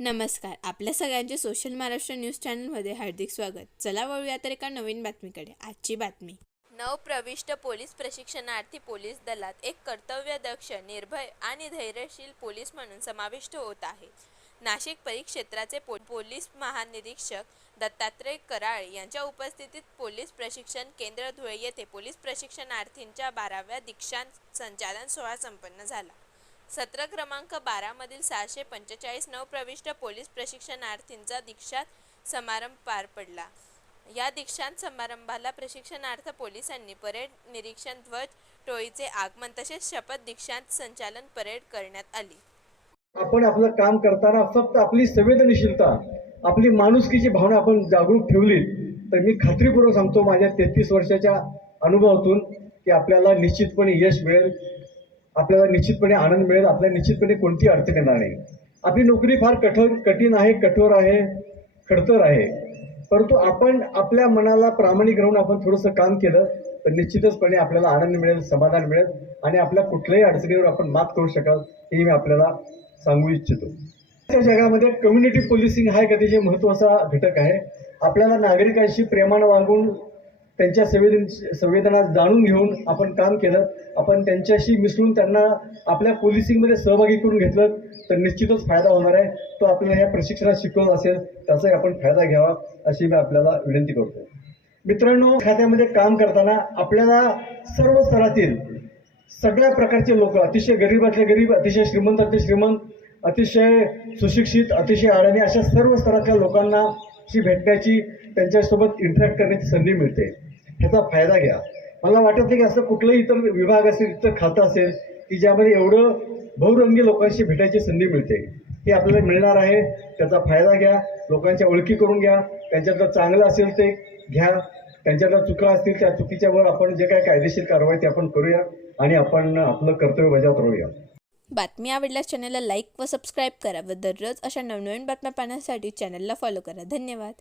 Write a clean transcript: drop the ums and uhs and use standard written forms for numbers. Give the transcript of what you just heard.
नमस्कार. आपल्या सगळ्यांचे सोशल महाराष्ट्र न्यूज चॅनलमध्ये हार्दिक स्वागत. चला वळूया तर एका नवीन बातमीकडे. आजची बातमी. नवप्रविष्ट पोलीस प्रशिक्षणार्थी पोलीस दलात एक कर्तव्यदक्ष, निर्भय आणि धैर्यशील पोलीस म्हणून समाविष्ट होत आहे. नाशिक परिक्षेत्राचे पोलीस महानिरीक्षक दत्तात्रय कराळ यांच्या उपस्थितीत पोलीस प्रशिक्षण केंद्र धुळे येथे पोलीस प्रशिक्षणार्थींच्या 12व्या दीक्षांत संचालन सोहळा संपन्न झाला. सत्र क्रमांक 12 मधील 645 नवप्रविष्ट पोलीस प्रशिक्षणार्थींचा दीक्षांत समारंभ पार पडला. या दीक्षांत समारंभाला प्रशिक्षणार्थ पोलिसांनी परेड, निरीक्षण ध्वज, टोळीचे आगमन तसेच शपथ दीक्षांत संचालन परेड करण्यात आली. आपण आपलं काम करताना फक्त आपली संवेदनशीलता, आपली माणुसकीची भावना आपण जागरूक ठेवली तर मी खात्रीपूर्वक सांगतो माझ्या 33 वर्षाच्या अनुभवातून की आपल्याला निश्चितपणे यश मिळेल, आपल्याला निश्चितपणे आनंद मिळेल, आपल्याला निश्चितपणे कोणती अडचण येणार नाही. आपली नोकरी फार कठीण आहे, कठोर आहे, खडतर आहे, परंतु आपण आपल्या मनाला प्रामाणिक राहून आपण थोडंसं काम केलं तर निश्चितचपणे आपल्याला आनंद मिळेल, समाधान मिळेल आणि आपल्या कुठल्याही अडचणीवर आपण मात करू शकाल हे मी आपल्याला सांगू इच्छितो. त्या जगामध्ये कम्युनिटी पोलिसिंग हा एक अतिशय महत्त्वाचा घटक आहे. आपल्याला नागरिकांशी प्रेमानं वागून त्यांच्या संवेदना जाणून घेऊन आपण काम केलं, आपण त्यांच्याशी मिसळून त्यांना आपल्या पोलिसिंगमध्ये सहभागी करून घेतलं तर निश्चितच फायदा होणार आहे. तो आपल्याला या प्रशिक्षणात शिकवलं असेल त्याचाही आपण फायदा घ्यावा अशी मी आपल्याला विनंती करतो. मित्रांनो, खात्यामध्ये काम करताना आपल्याला सर्व स्तरातील सगळ्या प्रकारचे लोक, अतिशय गरीबातले गरीब, अतिशय श्रीमंतातले श्रीमंत, अतिशय सुशिक्षित, अतिशय अडाणी अशा सर्व स्तरातल्या लोकांना भेटण्याची, त्यांच्यासोबत इंटरॅक्ट करण्याची संधी मिळते. ह्याचा फायदा घ्या. मला वाटत नाही की असं कुठलंही इतर विभाग असेल, इतर खातं असेल की ज्यामध्ये एवढं बहुरंगी लोकांशी भेटायची संधी मिळते. हे आपल्याला मिळणार आहे. त्याचा फायदा घ्या. लोकांच्या ओळखी करून घ्या. त्यांच्यातलं चांगलं असेल ते घ्या, त्यांच्यातल्या चुका असतील त्या चुकीच्यावर आपण जे काही कायदेशीर कारवाई ते आपण करूया आणि आपण आपलं कर्तव्य बजावत राहूया. बातमी आवडल्यास चॅनलला लाईक व सबस्क्राईब करा व दररोज अशा नवनवीन बातम्या पाहण्यासाठी चॅनलला फॉलो करा. धन्यवाद.